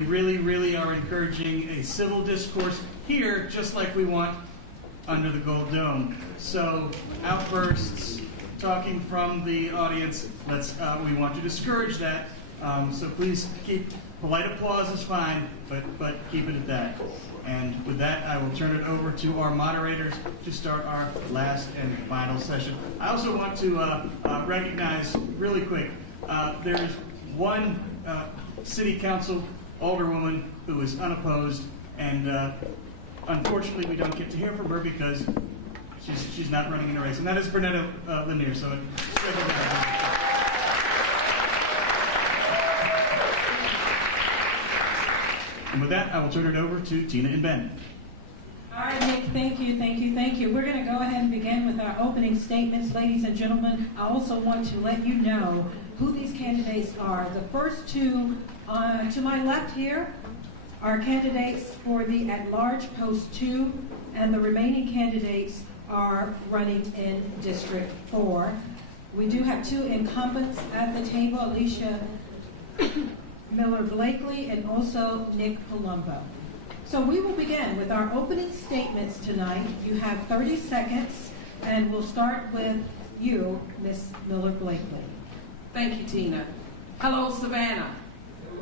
We really are encouraging a civil discourse here, just like we want under the Gold Dome. So outbursts, talking from the audience, we want to discourage that. So please keep polite applause is fine, but keep it at that. And with that, I will turn it over to our moderators to start our last and final session. I also want to recognize really quick, there's one city council alderwoman who is unopposed, and unfortunately we don't get to hear from her because she's not running in a race, and that is Bernetta Lanier. So and with that, I will turn it over to Tina and Ben. All right, Nick, thank you. We're going to go ahead and begin with our opening statements. Ladies and gentlemen, I also want to let you know who these candidates are. The first two to my left here are candidates for the at-large post 2, and the remaining candidates are running in District 4. We do have two incumbents at the table, Alicia Miller-Blakely and also Nick Palumbo. So we will begin with our opening statements tonight. You have 30 seconds, and we'll start with you, Ms. Miller-Blakely. Thank you, Tina. Hello, Savannah.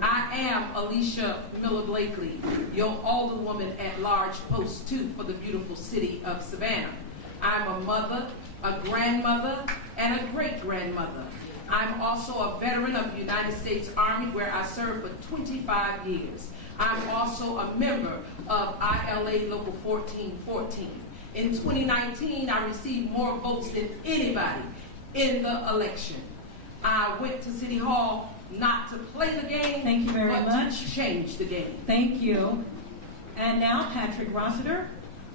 I am Alicia Miller-Blakely, your alderwoman at large post 2 for the beautiful city of Savannah. I'm a mother, a grandmother, and a great-grandmother. I'm also a veteran of the United States Army, where I served for 25 years. I'm also a member of ILA Local 1414. In 2019, I received more votes than anybody in the election. I went to City Hall not to play the game, Thank you very but much. to change the game. Thank you. And now, Patrick Rossiter.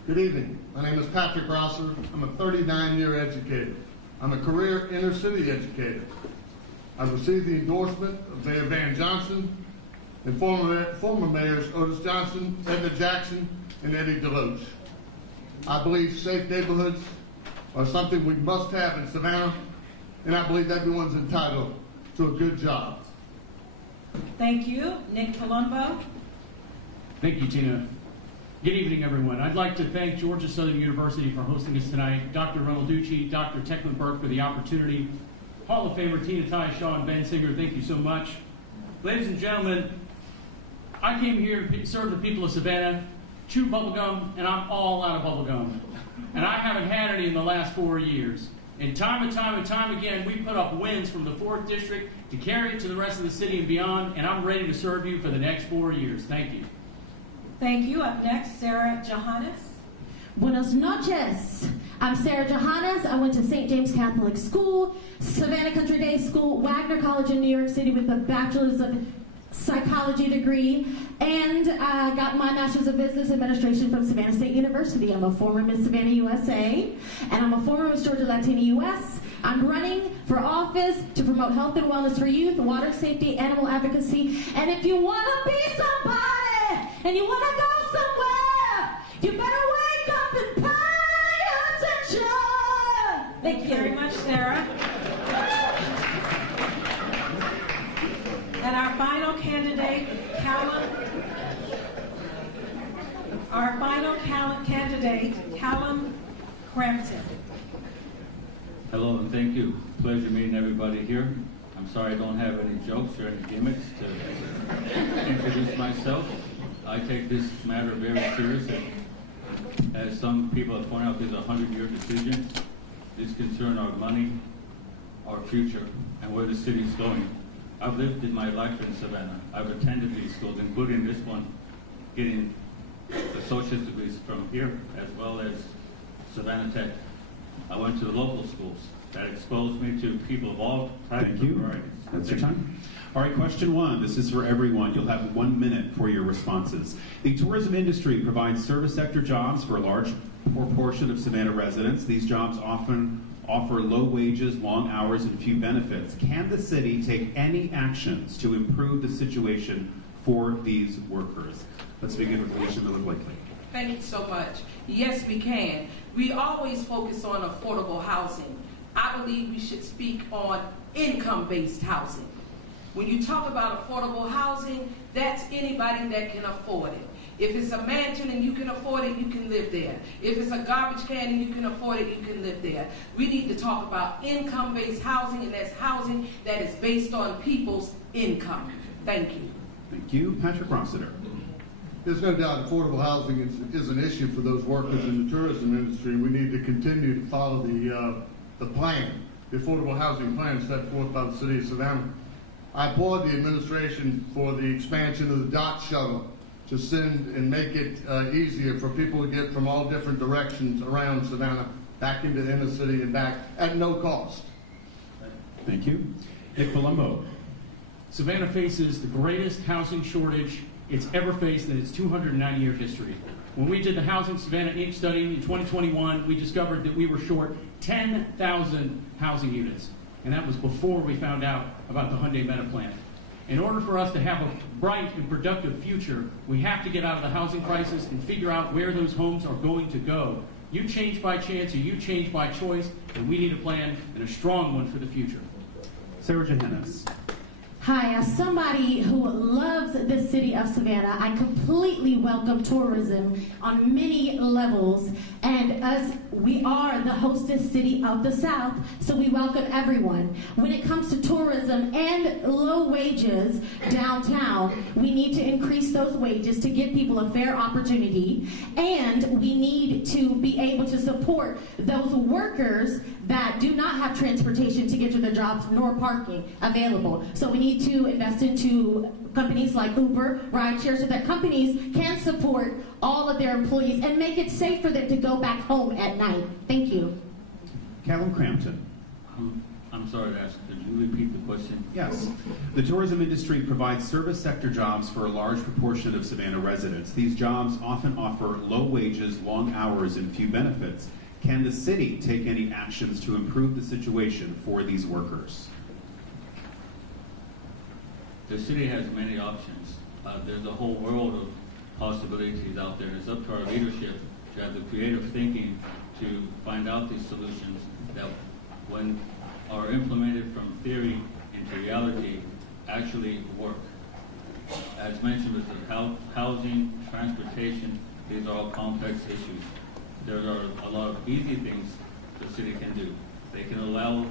Good evening. My name is Patrick Rossiter. I'm a 39-year educator. I'm a career inner-city educator. I've received the endorsement of Mayor Van Johnson and former mayors Otis Johnson, Edna Jackson, and Eddie DeLoach. I believe safe neighborhoods are something we must have in Savannah, and I believe everyone's entitled to a good job. Thank you. Nick Palumbo. Thank you, Tina. Good evening, everyone. I'd like to thank Georgia Southern University for hosting us tonight, Dr. Ronalducci, Dr. Tecklenburg for the opportunity, Hall of Famer Tina Ty, Shaw, and Ben Singer, thank you so much. Ladies and gentlemen, I came here to serve the people of Savannah, chew bubblegum, and I'm all out of bubblegum. And I haven't had any in the last 4 years. And time again, we put up wins from the 4th District to carry it to the rest of the city and beyond, and I'm ready to serve you for the next 4 years. Thank you. Thank you. Up next, Sara Jahannes. Buenos noches. I'm Sara Jahannes. I went to St. James Catholic School, Savannah Country Day School, Wagner College in New York City with a Bachelor's of Psychology degree, and I got my Master's of Business Administration from Savannah State University. I'm a former Miss Savannah USA, and I'm a former Miss Georgia Latina US. I'm running for office to promote health and wellness for youth, water safety, animal advocacy, and if you want to be somebody, and you want to go somewhere, you better wake up and pay attention. Thank you very much, Sara. And our final candidate, Calum. Our final candidate, Calum Crampton. Hello and thank you. Pleasure meeting everybody here. I'm sorry I don't have any jokes or any gimmicks to introduce myself. I take this matter very seriously. As some people have pointed out, this is a 100-year decision. This concerns our money, our future, and where the city's going. I've lived in my life in Savannah. I've attended these schools, including this one, getting associate's degrees from here, as well as Savannah Tech. I went to the local schools. That exposed me to people of all types of varieties. That's your time. All right, question 1. This is for everyone. You'll have 1 minute for your responses. The tourism industry provides service sector jobs for a large proportion of Savannah residents. These jobs often offer low wages, long hours, and few benefits. Can the city take any actions to improve the situation for these workers? Let's begin with Alicia Miller-Blakely. Thank you so much. Yes, we can. We always focus on affordable housing. I believe we should speak on income-based housing. When you talk about affordable housing, that's anybody that can afford it. If it's a mansion and you can afford it, you can live there. If it's a garbage can and you can afford it, you can live there. We need to talk about income-based housing, and that's housing that is based on people's income. Thank you. Thank you. Patrick Rossiter. There's no doubt affordable housing is an issue for those workers in the tourism industry. We need to continue to follow the plan, the affordable housing plan set forth by the city of Savannah. I applaud the administration for the expansion of the DOT shuttle to send and make it easier for people to get from all different directions around Savannah back into the inner city and back at no cost. Thank you. Nick Palumbo. Savannah faces the greatest housing shortage it's ever faced in its 290-year history. When we did the Housing Savannah Inc. study in 2021, we discovered that we were short 10,000 housing units, and that was before we found out about the Hyundai Meta plant. In order for us to have a bright and productive future, we have to get out of the housing crisis and figure out where those homes are going to go. You change by chance or you change by choice, and we need a plan, and a strong one, for the future. Sara Jahannes. Hi, as somebody who loves the city of Savannah, I completely welcome tourism on many levels. And as we are the hostess city of the South, so we welcome everyone. When it comes to tourism and low wages downtown, we need to increase those wages to give people a fair opportunity. And we need to be able to support those workers that do not have transportation to get to their jobs nor parking available. So we need to invest into companies like Uber, rideshare, so that companies can support all of their employees and make it safe for them to go back home at night. Thank you. Calum, Crampton. I'm sorry to ask, could you repeat the question? Yes. The tourism industry provides service sector jobs for a large proportion of Savannah residents. These jobs often offer low wages, long hours, and few benefits. Can the city take any actions to improve the situation for these workers? The city has many options. There's a whole world of possibilities out there. It's up to our leadership to have the creative thinking to find out these solutions that, when are implemented from theory into reality, actually work. As mentioned with the housing, transportation, these are all complex issues. There are a lot of easy things the city can do. They can allow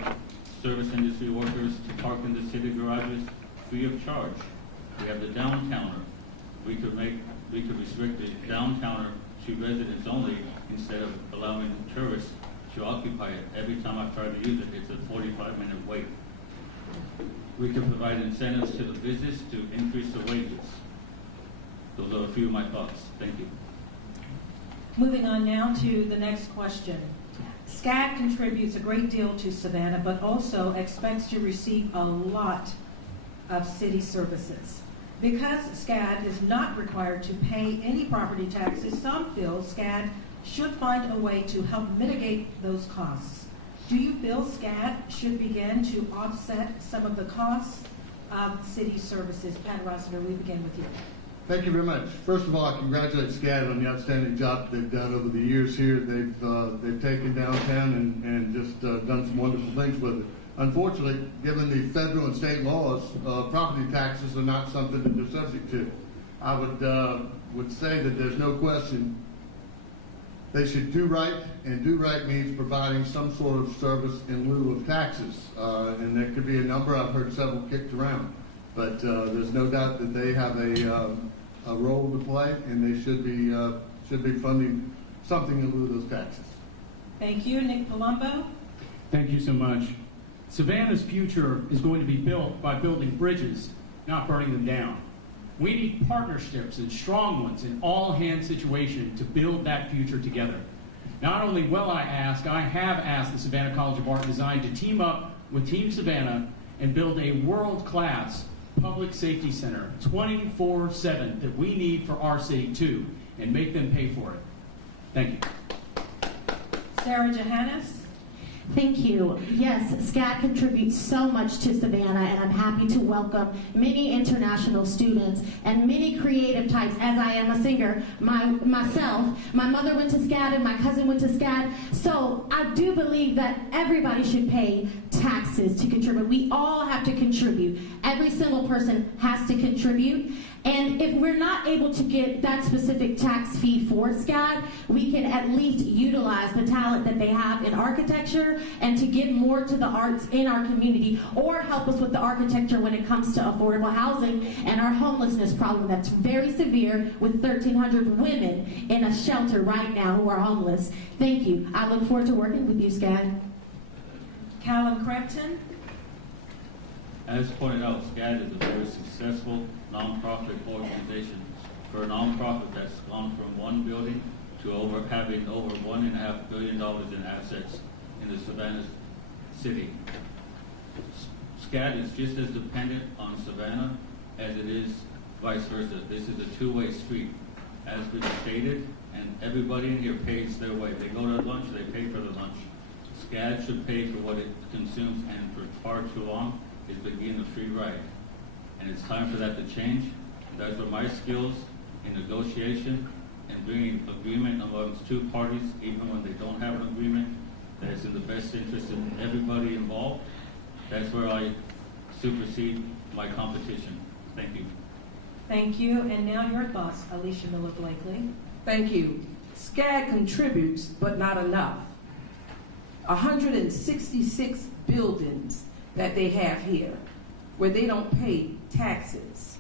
service industry workers to park in the city garages free of charge. We have the downtowner. We could restrict the downtowner to residents only instead of allowing tourists to occupy it. Every time I try to use it, it's a 45-minute wait. We could provide incentives to the business to increase the wages. Those are a few of my thoughts. Thank you. Moving on now to the next question. SCAD contributes a great deal to Savannah, but also expects to receive a lot of city services. Because SCAD is not required to pay any property taxes, some feel SCAD should find a way to help mitigate those costs. Do you feel SCAD should begin to offset some of the costs of city services? Pat Rossiter, we begin with you. Thank you very much. First of all, I congratulate SCAD on the outstanding job they've done over the years here. They've taken downtown and just done some wonderful things with it. Unfortunately, given the federal and state laws, property taxes are not something that they're subject to. I would say that there's no question they should do right, and do right means providing some sort of service in lieu of taxes. And there could be a number, I've heard several kicked around. But there's no doubt that they have a role to play, and they should be funding something in lieu of those taxes. Thank you. Nick Palumbo. Thank you so much. Savannah's future is going to be built by building bridges, not burning them down. We need partnerships and strong ones in all-hands situation to build that future together. Not only will I have asked the Savannah College of Art and Design to team up with Team Savannah and build a world-class public safety center 24/7 that we need for our city too, and make them pay for it. Thank you. Sara Jahannes. Thank you. Yes, SCAD contributes so much to Savannah, and I'm happy to welcome many international students and many creative types, as I am a singer myself. My mother went to SCAD and my cousin went to SCAD, so I do believe that everybody should pay to taxes to contribute. We all have to contribute. Every single person has to contribute. And if we're not able to get that specific tax fee for SCAD, we can at least utilize the talent that they have in architecture and to give more to the arts in our community, or help us with the architecture when it comes to affordable housing and our homelessness problem that's very severe, with 1,300 women in a shelter right now who are homeless. Thank you. I look forward to working with you, SCAD. Calum, Crampton. As pointed out, SCAD is a very successful nonprofit organization. For a nonprofit that's gone from one building to having over $1.5 billion in assets in the Savannah city. SCAD is just as dependent on Savannah as it is vice versa. This is a two-way street, as been stated, and everybody in here pays their way. They go to lunch, they pay for the lunch. SCAD should pay for what it consumes, and for far too long, it's been getting a free ride. And it's time for that to change. And that's where my skills in negotiation and bringing agreement amongst two parties, even when they don't have an agreement, that is in the best interest of everybody involved, that's where I supersede my competition. Thank you. Thank you. And now your thoughts, Alicia Miller-Blakely. Thank you. SCAD contributes, but not enough. 166 buildings that they have here where they don't pay taxes.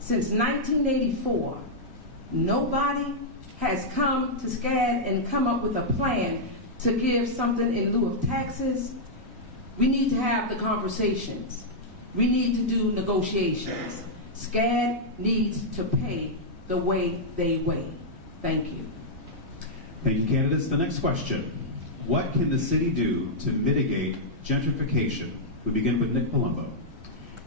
Since 1984, nobody has come to SCAD and come up with a plan to give something in lieu of taxes. We need to have the conversations. We need to do negotiations. SCAD needs to pay the way they weigh. Thank you. Thank you, candidates. The next question. What can the city do to mitigate gentrification? We begin with Nick Palumbo.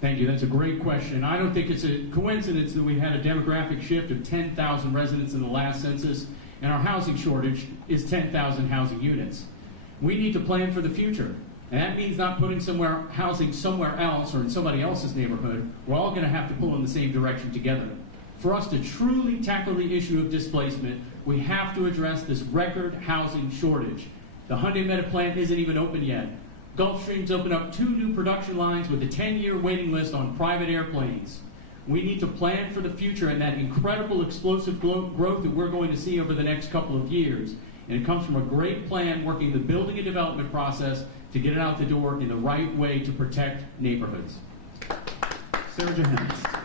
Thank you. That's a great question. I don't think it's a coincidence that we had a demographic shift of 10,000 residents in the last census, and our housing shortage is 10,000 housing units. We need to plan for the future, and that means not putting housing somewhere else or in somebody else's neighborhood. We're all going to have to pull in the same direction together. For us to truly tackle the issue of displacement, we have to address this record housing shortage. The Hyundai Meta plant isn't even open yet. Gulfstream's opened up 2 new production lines with a 10-year waiting list on private airplanes. We need to plan for the future and that incredible explosive growth that we're going to see over the next couple of years. And it comes from a great plan working the building and development process to get it out the door in the right way to protect neighborhoods. Sara Jahannes.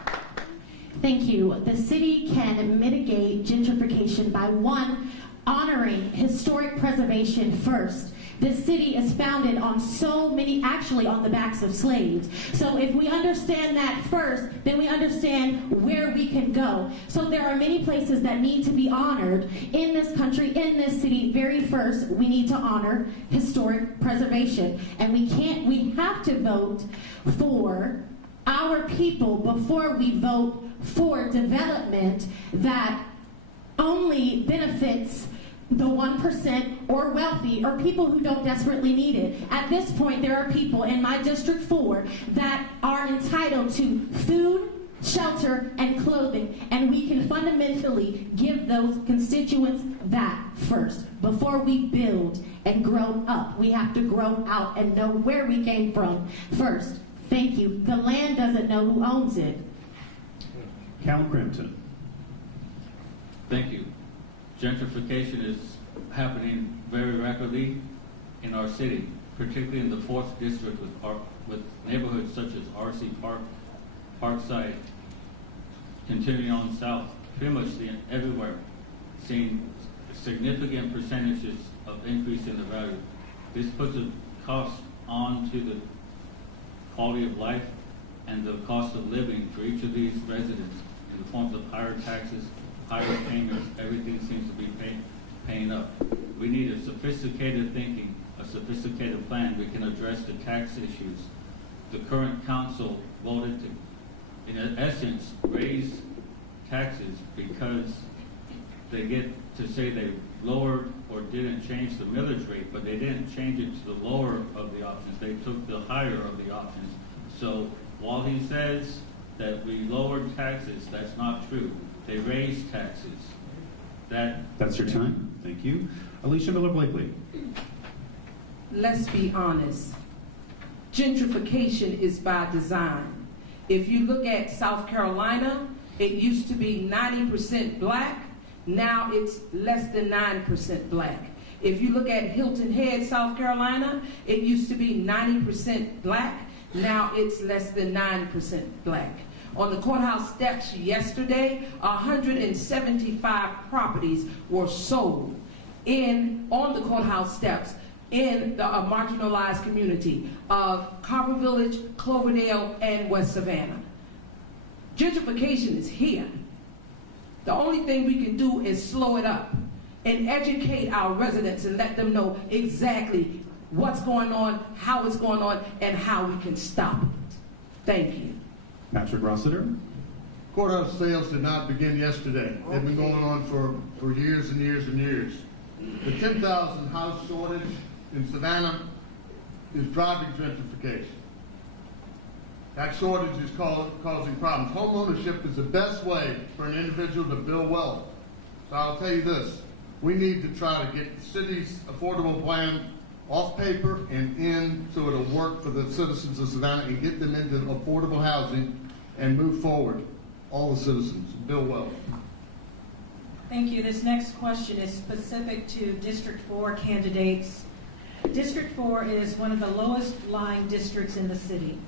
Thank you. The city can mitigate gentrification by, 1, honoring historic preservation first. This city is founded on so many, actually on the backs of slaves. So if we understand that first, then we understand where we can go. So there are many places that need to be honored in this country, in this city. Very first, we need to honor historic preservation. And we have to vote for our people before we vote for development that only benefits the 1% or wealthy or people who don't desperately need it. At this point, there are people in my District 4 that are entitled to food, shelter, and clothing, and we can fundamentally give those constituents that first. Before we build and grow up, we have to grow out and know where we came from first. Thank you. The land doesn't know who owns it. Calum Crampton. Thank you. Gentrification is happening very rapidly in our city, particularly in the 4th district with neighborhoods such as RC Park, Parkside, continuing on south, pretty much everywhere, seeing significant percentages of increase in the value. This puts a cost on to the quality of life and the cost of living for each of these residents in the forms of higher taxes, higher payments. Everything seems to be paying up. We need a sophisticated thinking, a sophisticated plan. We can address the tax issues. The current council voted to, in essence, raise taxes because they get to say they lowered or didn't change the millage rate, but they didn't change it to the lower of the options. They took the higher of the options. So while he says that we lowered taxes, that's not true. They raised taxes. That's your time. Thank you. Alicia Miller-Blakely. let's be honest. Gentrification is by design. If you look at South Carolina, it used to be 90% black. Now it's less than 9% black. If you look at Hilton Head, South Carolina, it used to be 90% black. Now it's less than 9% black. On the courthouse steps yesterday, 175 properties were sold on the courthouse steps in the marginalized community of Carver Village, Cloverdale, and West Savannah. Gentrification is here. The only thing we can do is slow it up and educate our residents and let them know exactly what's going on, how it's going on, and how we can stop it. Thank you. Patrick Rossiter. Courthouse sales did not begin yesterday. They've been going on for years and years and years. The 10,000 house shortage in Savannah is driving gentrification. That shortage is causing problems. Home ownership is the best way for an individual to build wealth. So I'll tell you this, we need to try to get the city's affordable plan off paper and in so it'll work for the citizens of Savannah and get them into affordable housing and move forward, all the citizens, build wealth. Thank you. This next question is specific to District 4 candidates. District 4 is one of the lowest lying districts in the city.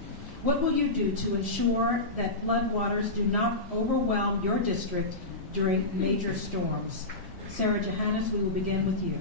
What will you do to ensure that floodwaters do not overwhelm your district during major storms? Sara Jahannes, we will begin with you.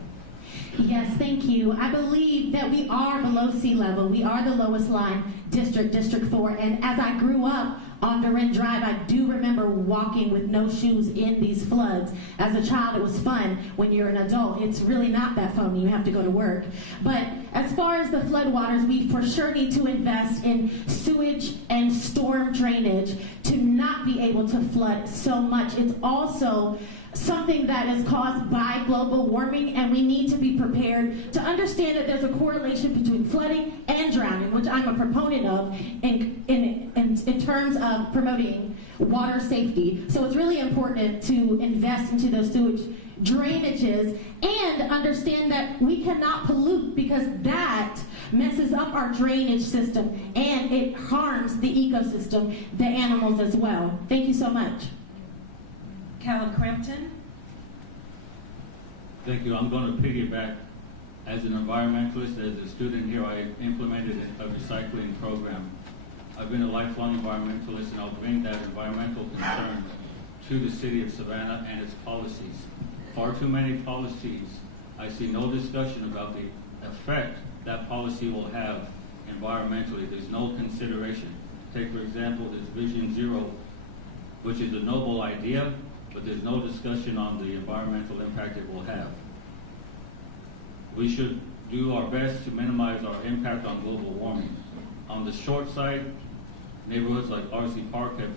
Yes, thank you. I believe that we are below sea level. We are the lowest lying district, District 4. And as I grew up on Durin Drive, I do remember walking with no shoes in these floods. As a child, it was fun. When you're an adult, it's really not that fun. You have to go to work. But as far as the floodwaters, we for sure need to invest in sewage and storm drainage to not be able to flood so much. It's also something that is caused by global warming, and we need to be prepared to understand that there's a correlation between flooding and drowning, which I'm a proponent of in terms of promoting water safety. So it's really important to invest into those sewage drainages and understand that we cannot pollute, because that messes up our drainage system and it harms the ecosystem, the animals as well. Thank you so much. Calum Crampton. Thank you. I'm going to piggyback. As an environmentalist, as a student here, I implemented a recycling program. I've been a lifelong environmentalist, and I'll bring that environmental concern to the city of Savannah and its policies. Far too many policies, I see no discussion about the effect that policy will have environmentally. There's no consideration. Take, for example, this Vision Zero, which is a noble idea, but there's no discussion on the environmental impact it will have. We should do our best to minimize our impact on global warming. On the short side, neighborhoods like RC Park have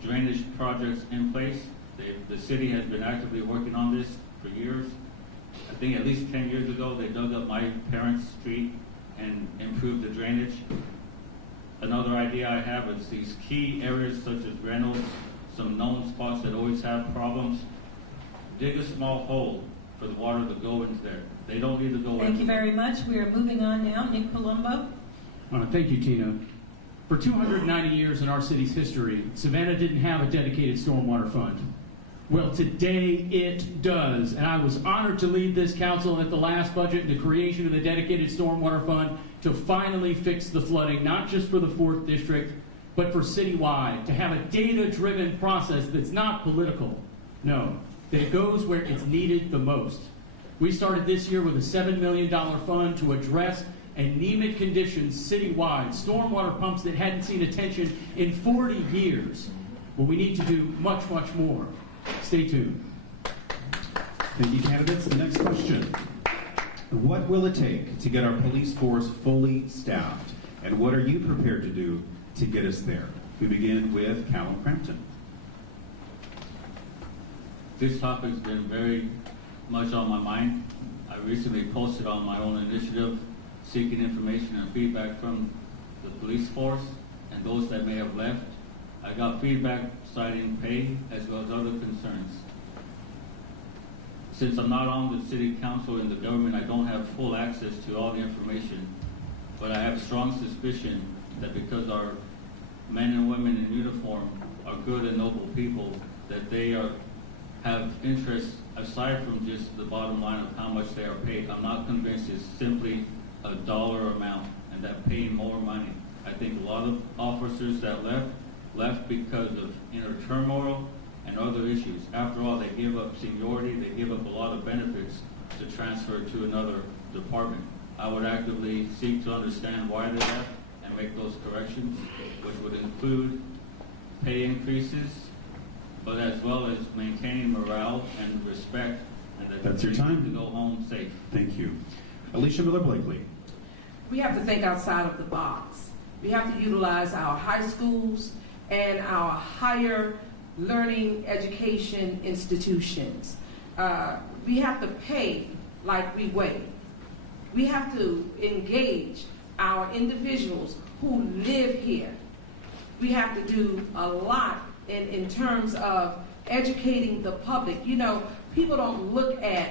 drainage projects in place. The city has been actively working on this for years. I think at least 10 years ago, they dug up my parents' street and improved the drainage. Another idea I have is these key areas such as Reynolds, some known spots that always have problems. Dig a small hole for the water to go into there. They don't need to go Thank you very much. We are moving on now. Nick Palumbo. Thank you, Tina. For 290 years in our city's history, Savannah didn't have a dedicated stormwater fund. Well, today it does, and I was honored to lead this council at the last budget in the creation of the dedicated stormwater fund to finally fix the flooding, not just for the 4th District, but for citywide, to have a data-driven process that's not political. No, that it goes where it's needed the most. We started this year with a $7 million fund to address anemic conditions citywide, stormwater pumps that hadn't seen attention in 40 years. But we need to do much, much more. Stay tuned. Thank you, candidates. The next question. What will it take to get our police force fully staffed? And what are you prepared to do to get us there? We begin with Calum Crampton. This topic's been very much on my mind. I recently posted on my own initiative seeking information and feedback from the police force and those that may have left. I got feedback citing pay as well as other concerns. since I'm not on the city council and the government, I don't have full access to all the information. But I have a strong suspicion that because our men and women in uniform are good and noble people, that they have interests aside from just the bottom line of how much they are paid. I'm not convinced it's simply a dollar amount and that paying more money. I think a lot of officers that left because of inner turmoil and other issues. After all, they give up seniority, they give up a lot of benefits to transfer to another department. I would actively seek to understand why they left and make those corrections, which would include pay increases, but as well as maintaining morale and respect, and that That's your time. to go home safe. Thank you. Alicia Miller-Blakely. We have to think outside of the box. We have to utilize our high schools and our higher learning education institutions. We have to pay like we weigh. We have to engage our individuals who live here. We have to do a lot in terms of educating the public. You know, people don't look at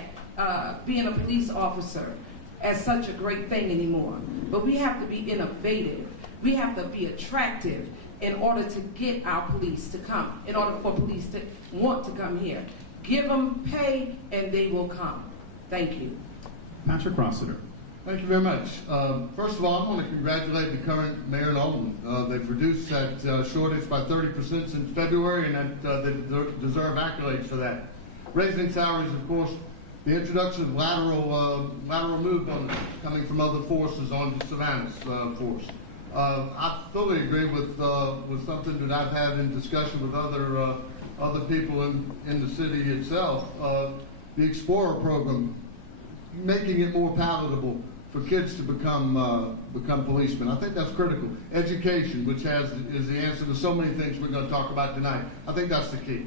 being a police officer as such a great thing anymore. But we have to be innovative. We have to be attractive in order to get our police to come, in order for police to want to come here. Give them pay and they will come. Thank you. Patrick Rossiter. Thank you very much. First of all, I want to congratulate the current mayor and alderman. They've reduced that shortage by 30% since February, and that they deserve accolades for that. Raising salaries, of course, the introduction of lateral movement coming from other forces onto Savannah's force. I fully agree with something that I've had in discussion with other people in the city itself. The Explorer program, making it more palatable for kids to become policemen. I think that's critical. Education, which is the answer to so many things we're going to talk about tonight. I think that's the key.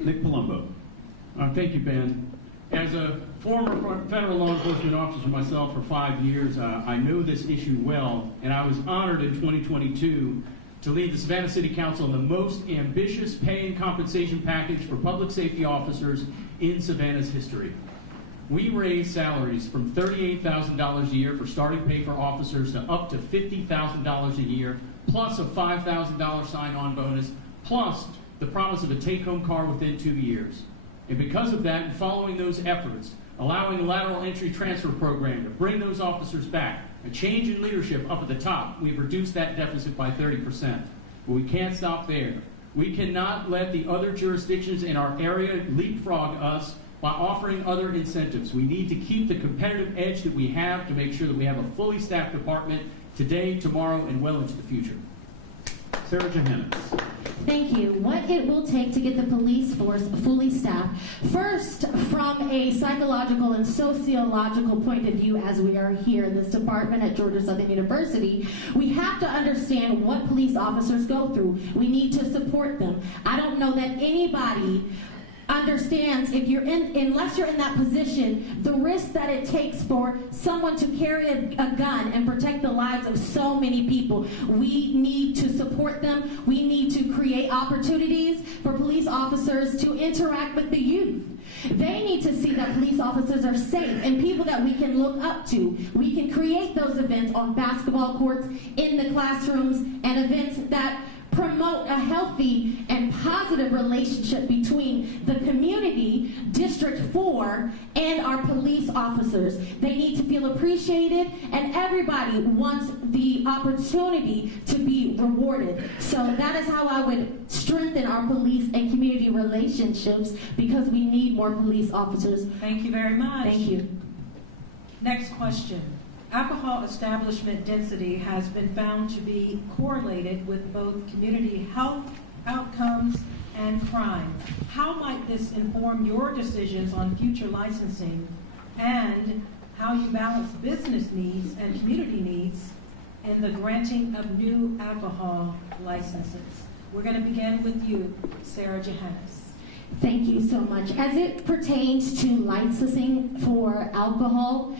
Nick Palumbo. Thank you, Ben. As a former federal law enforcement officer myself for 5 years, I know this issue well, and I was honored in 2022 to lead the Savannah City Council on the most ambitious pay and compensation package for public safety officers in Savannah's history. We raised salaries from $38,000 a year for starting pay for officers to up to $50,000 a year, plus a $5,000 sign-on bonus, plus the promise of a take-home car within 2 years. And because of that, and following those efforts, allowing a lateral entry transfer program to bring those officers back, a change in leadership up at the top, we've reduced that deficit by 30%. But we can't stop there. We cannot let the other jurisdictions in our area leapfrog us by offering other incentives. We need to keep the competitive edge that we have to make sure that we have a fully staffed department today, tomorrow, and well into the future. Sara Jahannes. Thank you. What it will take to get the police force fully staffed. First, from a psychological and sociological point of view, as we are here in this department at Georgia Southern University, we have to understand what police officers go through. We need to support them. I don't know that anybody understands, unless you're in that position, the risk that it takes for someone to carry a gun and protect the lives of so many people. We need to support them. We need to create opportunities for police officers to interact with the youth. They need to see that police officers are safe and people that we can look up to. We can create those events on basketball courts, in the classrooms, and events that promote a healthy and positive relationship between the community, District 4, and our police officers. They need to feel appreciated, and everybody wants the opportunity to be rewarded. So that is how I would strengthen our police and community relationships, because we need more police officers. Thank you very much. Thank you. Next question. Alcohol establishment density has been found to be correlated with both community health outcomes and crime. How might this inform your decisions on future licensing, and how you balance business needs and community needs in the granting of new alcohol licenses? We're going to begin with you, Sara Jahannes. Thank you so much. As it pertains to licensing for alcohol,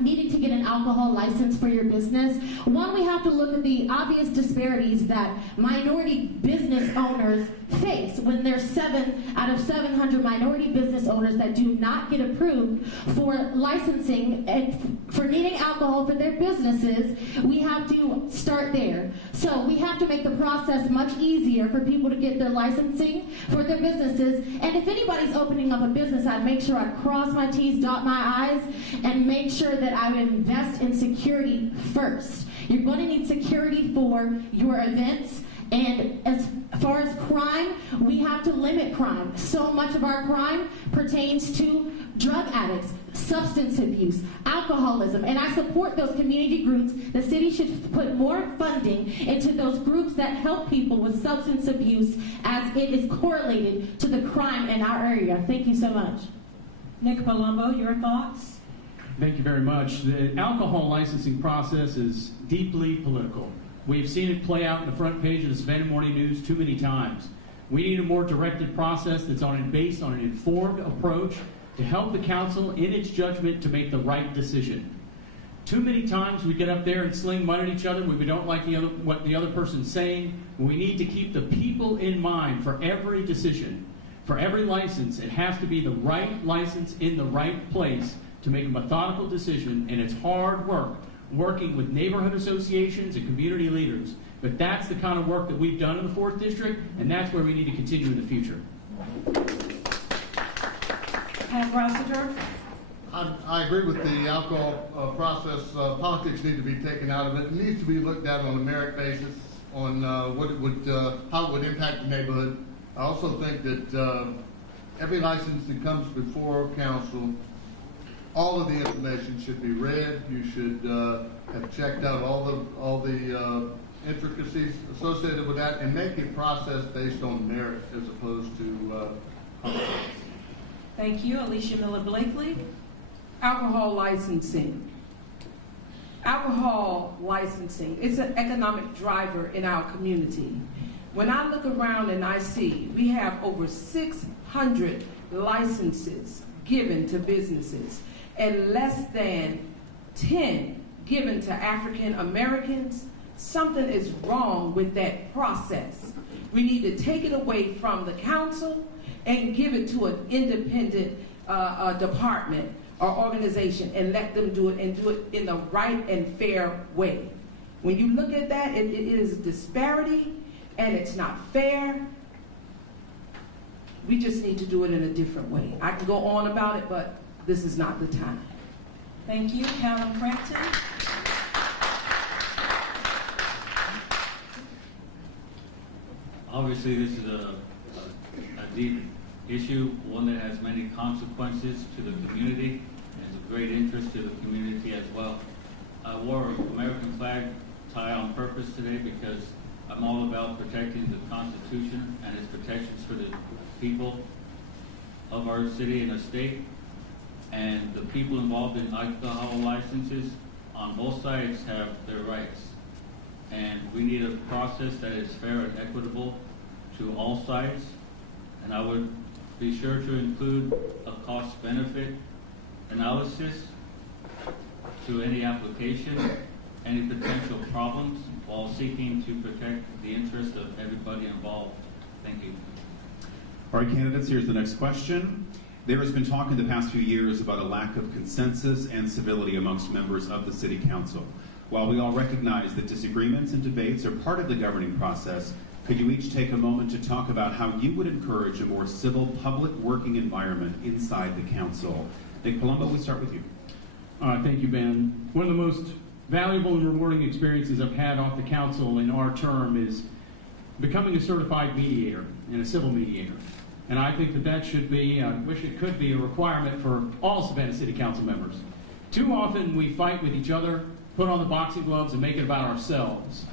needing to get an alcohol license for your business, one, we have to look at the obvious disparities that minority business owners face when there's 7 out of 700 minority business owners that do not get approved for licensing and for needing alcohol for their businesses. We have to start there. So we have to make the process much easier for people to get their licensing for their businesses. And if anybody's opening up a business, I'd make sure I cross my T's, dot my I's, and make sure that I would invest in security first. You're going to need security for your events. And as far as crime, we have to limit crime. So much of our crime pertains to drug addicts, substance abuse, alcoholism, and I support those community groups. The city should put more funding into those groups that help people with substance abuse, as it is correlated to the crime in our area. Thank you so much. Nick Palumbo, your thoughts? Thank you very much. The alcohol licensing process is deeply political. We've seen it play out in the front page of the Savannah Morning News too many times. We need a more directed process that's based on an informed approach to help the council in its judgment to make the right decision. Too many times we get up there and sling mud at each other when we don't like what the other person's saying. We need to keep the people in mind for every decision. For every license, it has to be the right license in the right place to make a methodical decision, and it's hard work, working with neighborhood associations and community leaders. But that's the kind of work that we've done in the 4th District, and that's where we need to continue in the future. Rossiter? I agree with the alcohol process. Politics need to be taken out of it. It needs to be looked at on a merit basis, on what it would, how it would impact the neighborhood. I also think that every license that comes before council, all of the information should be read. You should have checked out all the intricacies associated with that, and make a process based on merit as opposed to politics. Thank you. Alicia Miller-Blakely? Alcohol licensing. Alcohol licensing is an economic driver in our community. When I look around and I see we have over 600 licenses given to businesses and less than 10 given to African Americans, something is wrong with that process. We need to take it away from the council and give it to an independent department or organization and let them do it, and do it in the right and fair way. When you look at that, it is a disparity and it's not fair. We just need to do it in a different way. I can go on about it, but this is not the time. Thank you. Calum, Crampton? Obviously, this is a deep issue, one that has many consequences to the community and is of great interest to the community as well. I wore an American flag tie on purpose today because I'm all about protecting the Constitution and its protections for the people of our city and our state. And the people involved in alcohol licenses on both sides have their rights. And we need a process that is fair and equitable to all sides. And I would be sure to include a cost-benefit analysis to any application, any potential problems, while seeking to protect the interest of everybody involved. Thank you. All right, candidates, here's the next question. There has been talk in the past few years about a lack of consensus and civility amongst members of the City Council. While we all recognize that disagreements and debates are part of the governing process, could you each take a moment to talk about how you would encourage a more civil public working environment inside the council? Nick Palumbo, we start with you. Thank you, Ben. One of the most valuable and rewarding experiences I've had off the council in our term is becoming a certified mediator and a civil mediator. And I think that should be, I wish it could be, a requirement for all Savannah City Council members. Too often we fight with each other, put on the boxing gloves, and make it about ourselves.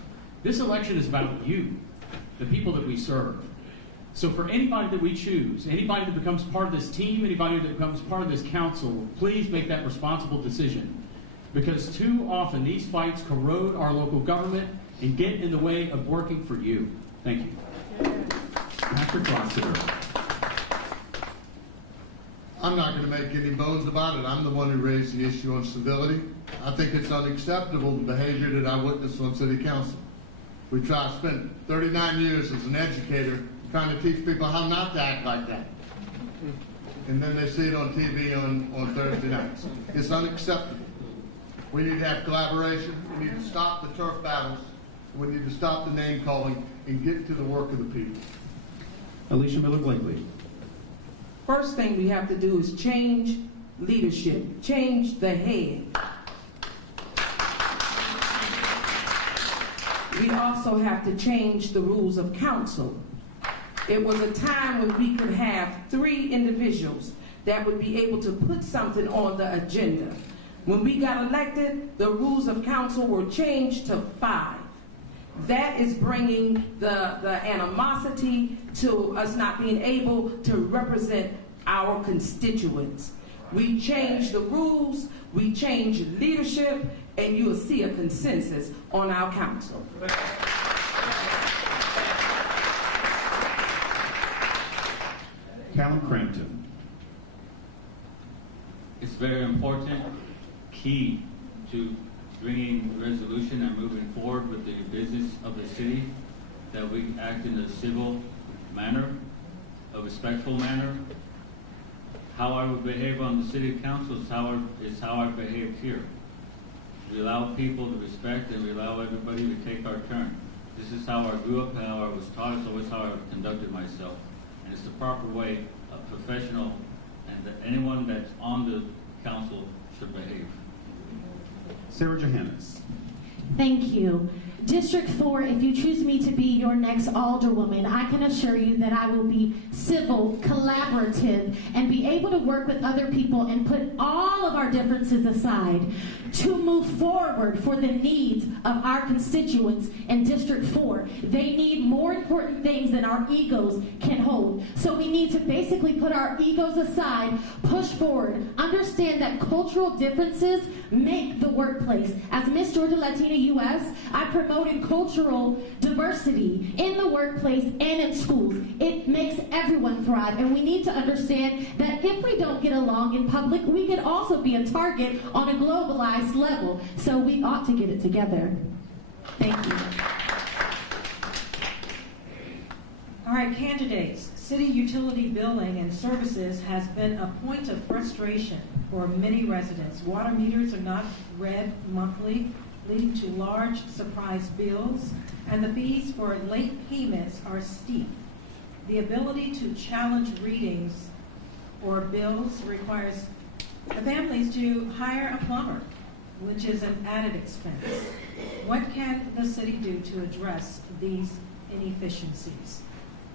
This election is about you, the people that we serve. So for anybody that we choose, anybody that becomes part of this team, anybody that becomes part of this council, please make that responsible decision. Because too often these fights corrode our local government and get in the way of working for you. Thank you. Patrick Rossiter. I'm not going to make any bones about it. I'm the one who raised the issue on civility. I think it's unacceptable, the behavior that I witnessed on City Council. I spent 39 years as an educator trying to teach people how not to act like that. And then they see it on TV on Thursday nights. It's unacceptable. We need to have collaboration. We need to stop the turf battles. We need to stop the name calling and get to the work of the people. Alicia Miller-Blakely. First thing we have to do is change leadership, change the head. We also have to change the rules of council. It was a time when we could have 3 individuals that would be able to put something on the agenda. When we got elected, the rules of council were changed to 5. That is bringing the animosity to us not being able to represent our constituents. We changed the rules, we changed leadership, and you will see a consensus on our council. Calum Crampton. It's very important, key to bringing resolution and moving forward with the business of the city, that we act in a civil manner, a respectful manner. How I would behave on the city council is how I behaved here. We allow people to respect, and we allow everybody to take our turn. This is how I grew up, how I was taught. It's always how I conducted myself. And it's the proper way a professional and that anyone that's on the council should behave. Sara Jahannes. Thank you. District 4, if you choose me to be your next alderwoman, I can assure you that I will be civil, collaborative, and be able to work with other people and put all of our differences aside to move forward for the needs of our constituents in District 4. They need more important things than our egos can hold. So we need to basically put our egos aside, push forward, understand that cultural differences make the workplace. As Miss Georgia Latina US, I promoted cultural diversity in the workplace and in schools. It makes everyone thrive, and we need to understand that if we don't get along in public, we could also be a target on a globalized level. So we ought to get it together. Thank you. All right, candidates. City utility billing and services has been a point of frustration for many residents. Water meters are not read monthly, leading to large surprise bills, and the fees for late payments are steep. The ability to challenge readings or bills requires the families to hire a plumber, which is an added expense. What can the city do to address these inefficiencies?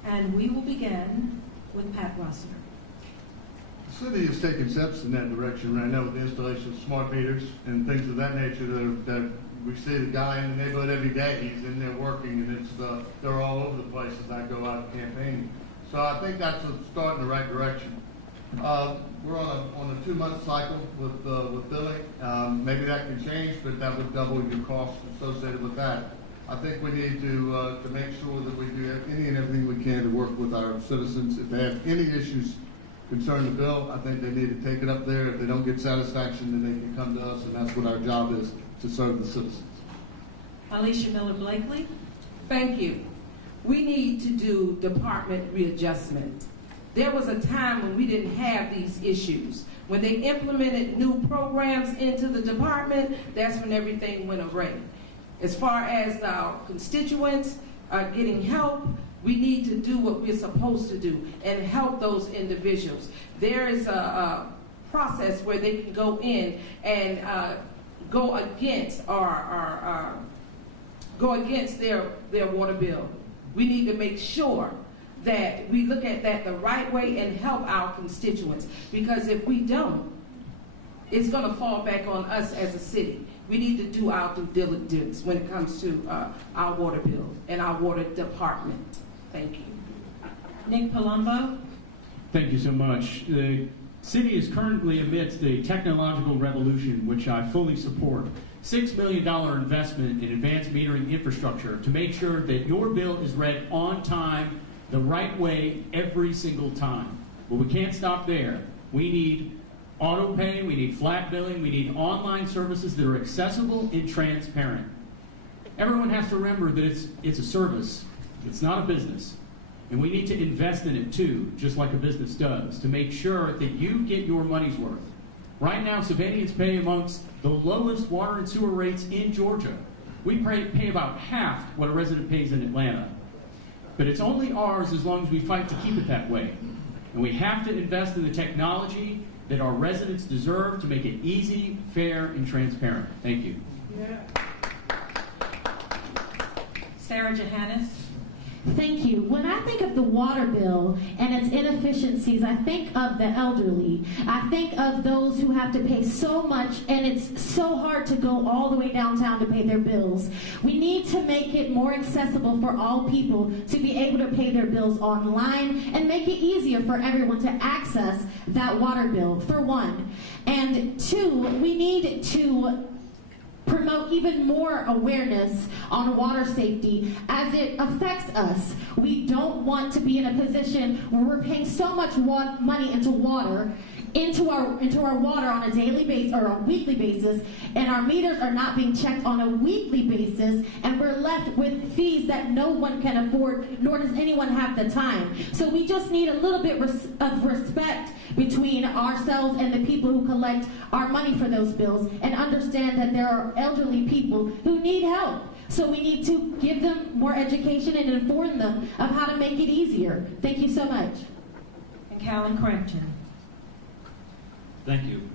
And we will begin with Pat Rossiter. The city is taking steps in that direction right now with the installation of smart meters and things of that nature that we see the guy in the neighborhood every day. He's in there working, and they're all over the place as I go out campaigning. So I think that's a start in the right direction. We're on a 2-month cycle with billing. Maybe that can change, but that would double your costs associated with that. I think we need to make sure that we do any and everything we can to work with our citizens. If they have any issues concerning the bill, I think they need to take it up there. If they don't get satisfaction, then they can come to us, and that's what our job is, to serve the citizens. Alicia Miller-Blakely. Thank you. We need to do department readjustment. There was a time when we didn't have these issues. When they implemented new programs into the department, that's when everything went awry. As far as our constituents getting help, we need to do what we're supposed to do and help those individuals. There is a process where they can go in and go against their water bill. We need to make sure that we look at that the right way and help our constituents, because if we don't, it's going to fall back on us as a city. We need to do our due diligence when it comes to our water bill and our water department. Thank you. Nick Palumbo. Thank you so much. The city is currently amidst a technological revolution, which I fully support. $6 million investment in advanced metering infrastructure to make sure that your bill is read on time, the right way, every single time. But we can't stop there. We need auto pay, we need flat billing, we need online services that are accessible and transparent. Everyone has to remember that it's a service. It's not a business. And we need to invest in it too, just like a business does, to make sure that you get your money's worth. Right now, Savannahans pay amongst the lowest water and sewer rates in Georgia. We pay about half what a resident pays in Atlanta. But it's only ours as long as we fight to keep it that way. And we have to invest in the technology that our residents deserve to make it easy, fair, and transparent. Thank you. Sara Jahannes. Thank you. When I think of the water bill and its inefficiencies, I think of the elderly. I think of those who have to pay so much, and it's so hard to go all the way downtown to pay their bills. We need to make it more accessible for all people to be able to pay their bills online and make it easier for everyone to access that water bill, for one. And two, we need to promote even more awareness on water safety as it affects us. We don't want to be in a position where we're paying so much money into water, into our water on a daily basis or a weekly basis, and our meters are not being checked on a weekly basis, and we're left with fees that no one can afford, nor does anyone have the time. So we just need a little bit of respect between ourselves and the people who collect our money for those bills, and understand that there are elderly people who need help. So we need to give them more education and inform them of how to make it easier. Thank you so much. And Calum, Crampton. Thank you.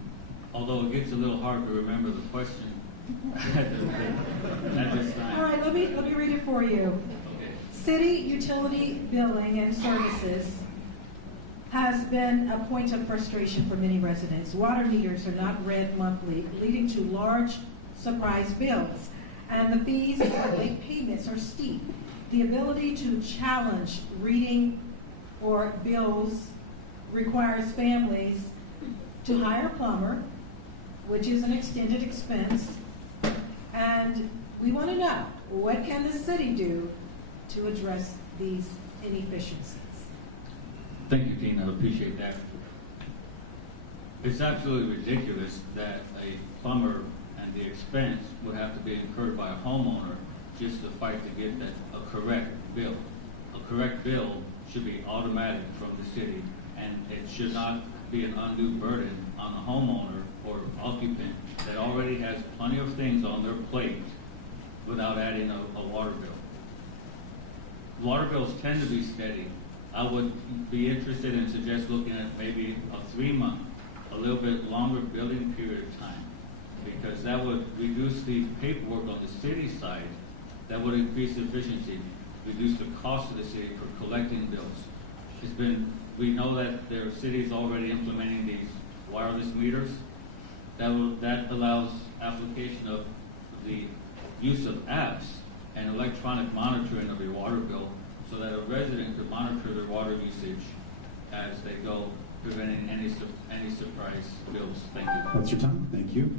Although it gets a little hard to remember the question at this time. All right, let me read it for you. Okay. City utility billing and services has been a point of frustration for many residents. Water meters are not read monthly, leading to large surprise bills, and the fees for late payments are steep. The ability to challenge reading or bills requires families to hire a plumber, which is an extended expense, and we want to know, what can the city do to address these inefficiencies? Thank you, Tina. I appreciate that. It's absolutely ridiculous that a plumber and the expense would have to be incurred by a homeowner just to fight to get a correct bill. A correct bill should be automatic from the city, and it should not be an undue burden on the homeowner or occupant that already has plenty of things on their plate without adding a water bill. Water bills tend to be steady. I would be interested in looking at maybe a 3-month, a little bit longer billing period of time, because that would reduce the paperwork on the city side. That would increase efficiency, reduce the cost of the city for collecting bills. We know that there are cities already implementing these wireless meters. That allows application of the use of apps and electronic monitoring of your water bill, so that a resident could monitor their water usage as they go, preventing any surprise bills. Thank you. That's your time. Thank you.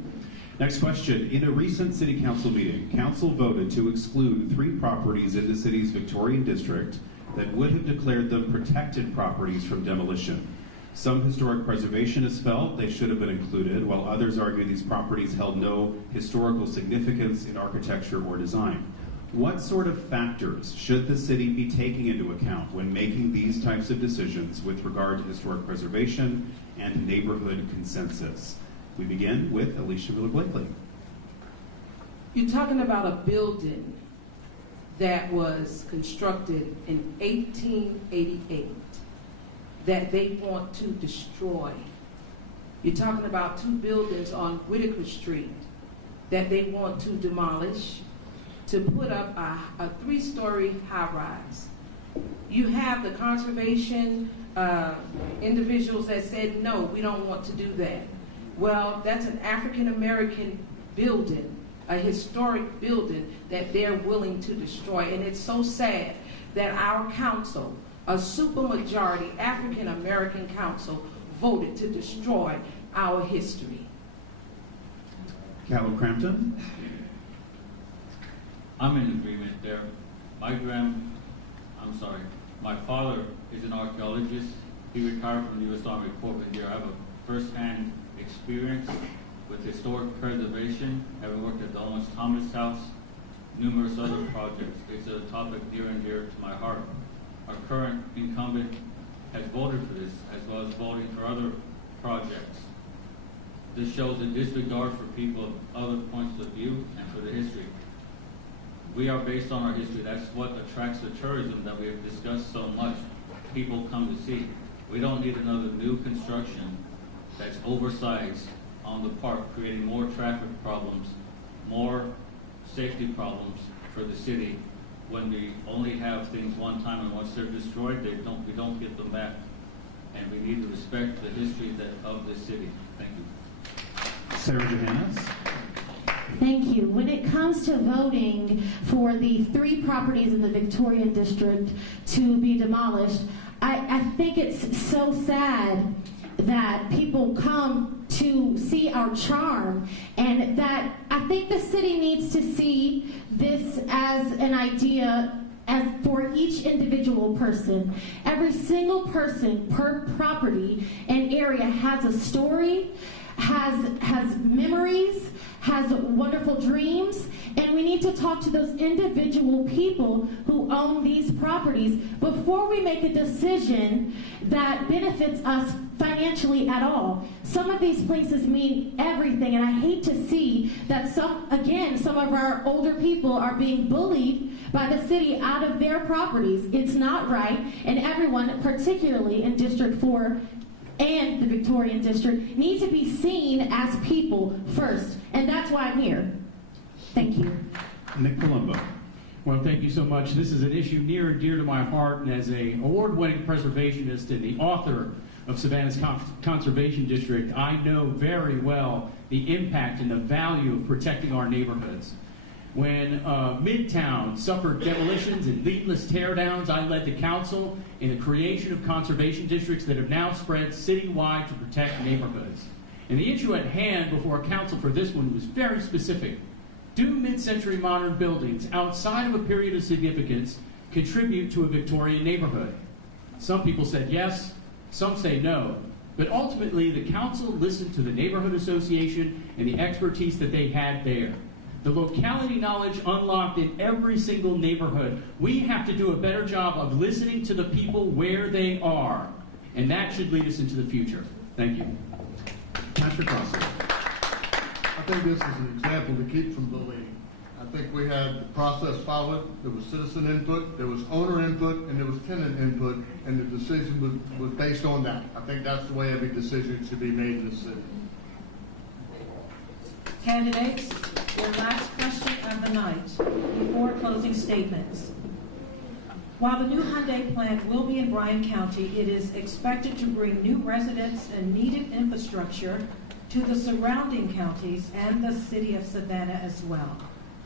Next question. In a recent City Council meeting, Council voted to exclude 3 properties in the city's Victorian district that would have declared them protected properties from demolition. Some historic preservationists felt they should have been included, while others argued these properties held no historical significance in architecture or design. What sort of factors should the city be taking into account when making these types of decisions with regard to historic preservation and neighborhood consensus? We begin with Alicia Miller-Blakely. You're talking about a building that was constructed in 1888 that they want to destroy. You're talking about 2 buildings on Whitaker Street that they want to demolish to put up a 3-story high-rise. You have the conservation individuals that said, no, we don't want to do that. Well, that's an African-American building, a historic building that they're willing to destroy. And it's so sad that our council, a supermajority African-American council, voted to destroy our history. Calum, Crampton. I'm in agreement there. My father is an archaeologist. He retired from the U.S. Army Corps of Engineers. I have a first-hand experience with historic preservation, having worked at the Owens Thomas House, numerous other projects. It's a topic near and dear to my heart. our current incumbent has voted for this, as well as voting for other projects. This shows a disregard for people of other points of view and for the history. We are based on our history. That's what attracts the tourism that we have discussed so much. People come to see. We don't need another new construction that's oversized on the park, creating more traffic problems, more safety problems for the city. When we only have things one time, and once they're destroyed, we don't get them back. And we need to respect the history of this city. Thank you. Sara Jahannes. Thank you. When it comes to voting for the 3 properties in the Victorian district to be demolished, I think it's so sad that people come to see our charm, and that I think the city needs to see this as an idea as for each individual person. Every single person per property and area has a story, has memories, has wonderful dreams, and we need to talk to those individual people who own these properties before we make a decision that benefits us financially at all. Some of these places mean everything, and I hate to see that some of our older people are being bullied by the city out of their properties. It's not right, and everyone, particularly in District 4 and the Victorian District, need to be seen as people first, and that's why I'm here. Thank you. Nick Palumbo. Well, thank you so much. This is an issue near and dear to my heart, and as an award-winning preservationist and the author of Savannah's Conservation District, I know very well the impact and the value of protecting our neighborhoods. When Midtown suffered demolitions and needless teardowns, I led the council in the creation of conservation districts that have now spread citywide to protect neighborhoods. And the issue at hand before council for this one was very specific. Do mid-century modern buildings outside of a period of significance contribute to a Victorian neighborhood? Some people said yes, some say no. But ultimately, the council listened to the neighborhood association and the expertise that they had there. The locality knowledge unlocked in every single neighborhood. We have to do a better job of listening to the people where they are. And that should lead us into the future. Thank you. Patrick Rossiter. I think this is an example to keep from bullying. I think we had the process followed. There was citizen input, there was owner input, and there was tenant input, and the decision was based on that. I think that's the way every decision should be made in the city. Candidates, your last question of the night before closing statements. While the new Hyundai plant will be in Bryan County, it is expected to bring new residents and needed infrastructure to the surrounding counties and the city of Savannah as well.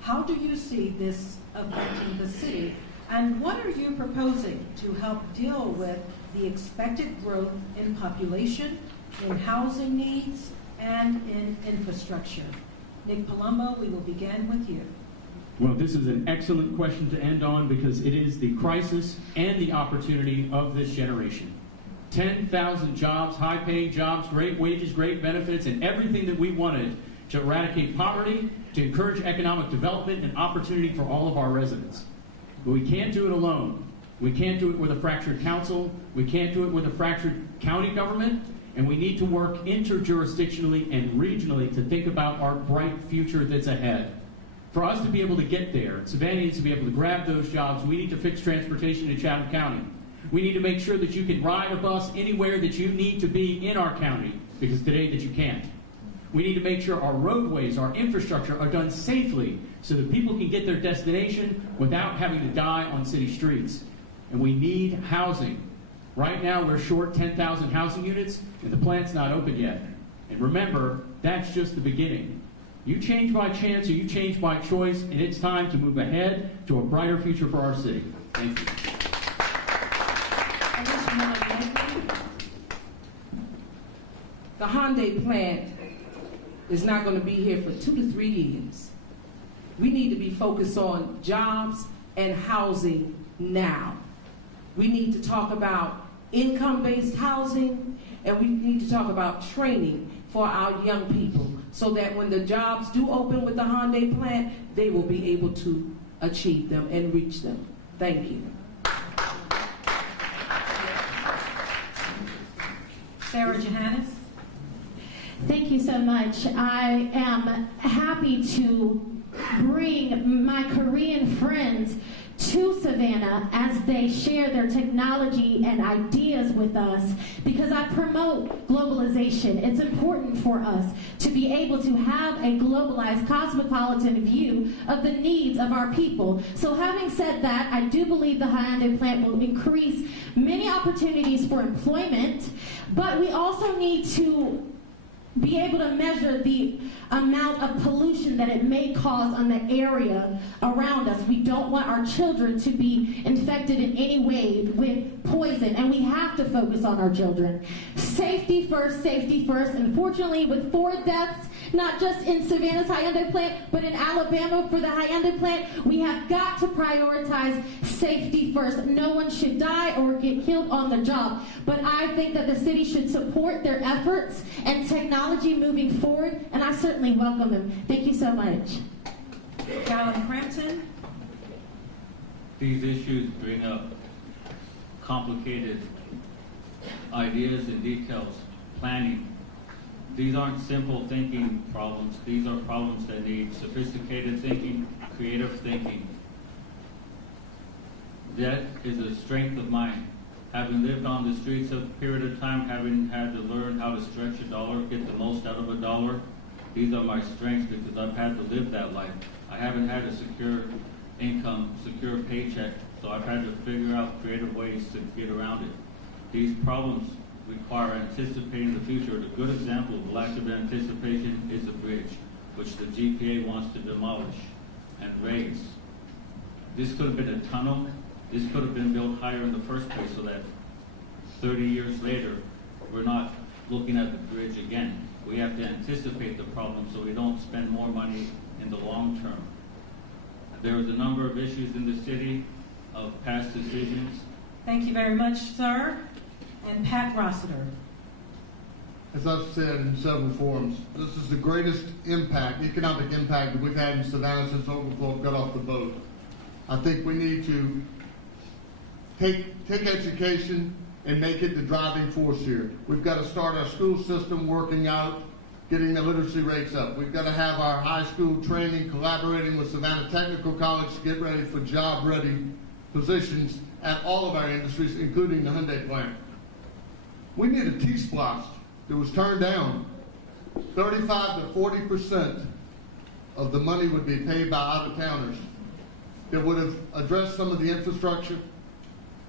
How do you see this affecting the city, and what are you proposing to help deal with the expected growth in population, in housing needs, and in infrastructure? Nick Palumbo, we will begin with you. Well, this is an excellent question to end on because it is the crisis and the opportunity of this generation. 10,000 jobs, high-paying jobs, great wages, great benefits, and everything that we wanted to eradicate poverty, to encourage economic development and opportunity for all of our residents. But we can't do it alone. We can't do it with a fractured council. We can't do it with a fractured county government. And we need to work interjurisdictionally and regionally to think about our bright future that's ahead. For us to be able to get there, Savannah needs to be able to grab those jobs. We need to fix transportation in Chatham County. We need to make sure that you can ride a bus anywhere that you need to be in our county, because today that you can't. We need to make sure our roadways, our infrastructure are done safely so that people can get their destination without having to die on city streets. And we need housing. Right now we're short 10,000 housing units and the plant's not open yet. And remember, that's just the beginning. You change by chance or you change by choice, and it's time to move ahead to a brighter future for our city. Thank you. The Hyundai plant is not going to be here for 2 to 3 years. We need to be focused on jobs and housing now. We need to talk about income-based housing, and we need to talk about training for our young people so that when the jobs do open with the Hyundai plant, they will be able to achieve them and reach them. Thank you. Sara Jahannes. Thank you so much. I am happy to bring my Korean friends to Savannah as they share their technology and ideas with us, because I promote globalization. It's important for us to be able to have a globalized, cosmopolitan view of the needs of our people. So having said that, I do believe the Hyundai plant will increase many opportunities for employment, but we also need to be able to measure the amount of pollution that it may cause on the area around us. We don't want our children to be infected in any way with poison, and we have to focus on our children. Safety first, safety first. Unfortunately, with 4 deaths, not just in Savannah's Hyundai plant, but in Alabama for the Hyundai plant, we have got to prioritize safety first. No one should die or get killed on the job. But I think that the city should support their efforts and technology moving forward, and I certainly welcome them. Thank you so much. Calum, Crampton. These issues bring up complicated ideas and details, planning. These aren't simple thinking problems. These are problems that need sophisticated thinking, creative thinking. That is a strength of mine. Having lived on the streets a period of time, having had to learn how to stretch a dollar, get the most out of a dollar, these are my strengths because I've had to live that life. I haven't had a secure income, secure paycheck, so I've had to figure out creative ways to get around it. These problems require anticipating the future. A good example of lack of anticipation is the bridge, which the GPA wants to demolish and raise. This could have been a tunnel. This could have been built higher in the first place so that 30 years later, we're not looking at the bridge again. We have to anticipate the problem so we don't spend more money in the long term. There was a number of issues in the city of past decisions. Thank you very much, sir. And Pat Rossiter. As I've said in several forums, this is the greatest economic impact that we've had in Savannah since Overflow got off the boat. I think we need to take education and make it the driving force here. We've got to start our school system working out, getting the literacy rates up. We've got to have our high school training, collaborating with Savannah Technical College to get ready for job-ready positions at all of our industries, including the Hyundai plant. We need a T-SPLOST that was turned down. 35 to 40% of the money would be paid by out-of-towners. That would have addressed some of the infrastructure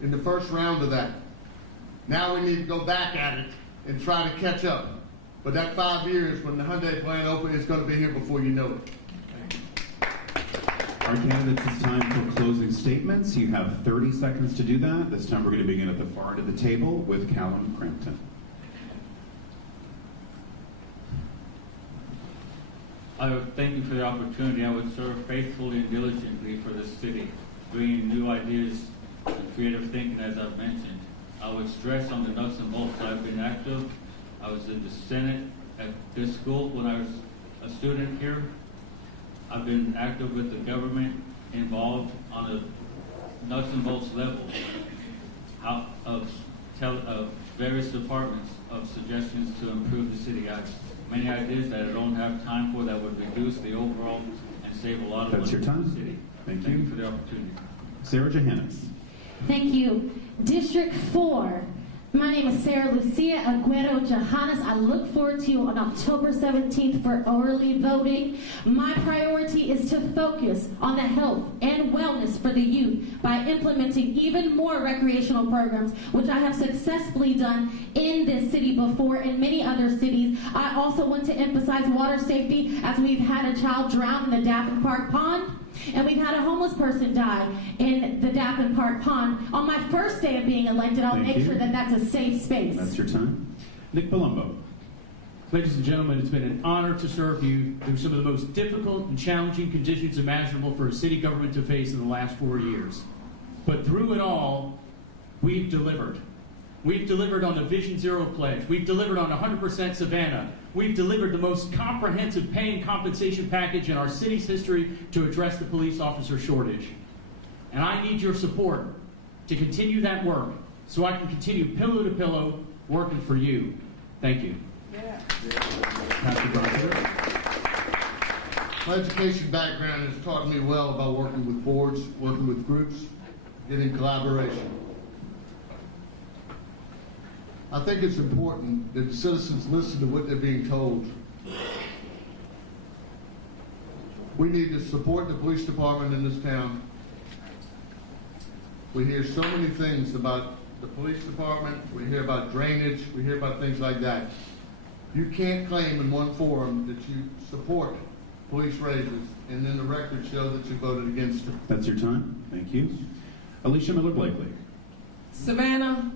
in the first round of that. Now we need to go back at it and try to catch up. But that 5 years when the Hyundai plant opens, it's going to be here before you know it. Our candidates, it's time for closing statements. You have 30 seconds to do that. This time we're going to begin at the far end of the table with Calum Crampton. I would thank you for the opportunity. I would serve faithfully and diligently for this city, bringing new ideas and creative thinking, as I've mentioned. I would stress on the nuts and bolts. I've been active. I was in the Senate at this school when I was a student here. I've been active with the government, involved on a nuts and bolts level of various departments of suggestions to improve the city. I have many ideas that I don't have time for that would reduce the overall and save a lot of money That's your for time. the city. Thank you you for the opportunity. Sara Jahannes. Thank you. District 4. My name is Sara Lucia Aguero Jahannes. I look forward to you on October 17th for early voting. My priority is to focus on the health and wellness for the youth by implementing even more recreational programs, which I have successfully done in this city before and many other cities. I also want to emphasize water safety, as we've had a child drown in the Daffin Park Pond. And we've had a homeless person die in the Daffin Park Pond. On my first day of being elected, I'll make sure that that's a safe space. That's your time. Nick Palumbo. Ladies and gentlemen, it's been an honor to serve you through some of the most difficult and challenging conditions imaginable for a city government to face in the last 4 years. But through it all, we've delivered. We've delivered on the Vision Zero pledge. We've delivered on 100% Savannah. We've delivered the most comprehensive pay and compensation package in our city's history to address the police officer shortage. And I need your support to continue that work so I can continue pillow to pillow working for you. Thank you. Pastor Rossiter. My education background has taught me well about working with boards, working with groups, getting collaboration. I think it's important that the citizens listen to what they're being told. We need to support the police department in this town. We hear so many things about the police department. We hear about drainage. We hear about things like that. You can't claim in one forum that you support police raises and then the records show that you voted against it. That's your time. Thank you. Alicia Miller-Blakely. Savannah,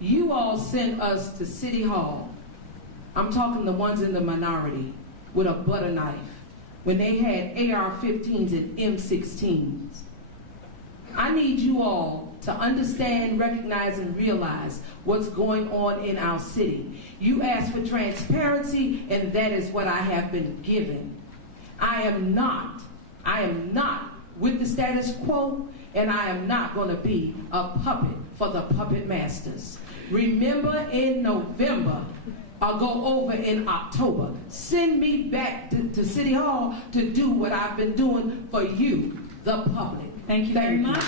you all sent us to City Hall. I'm talking the ones in the minority with a butter knife when they had AR-15s and M16s. I need you all to understand, recognize, and realize what's going on in our city. You asked for transparency, and that is what I have been given. I am not with the status quo, and I am not going to be a puppet for the puppet masters. Remember in November, I'll go over in October. Send me back to City Hall to do what I've been doing for you, the public. Thank you very much.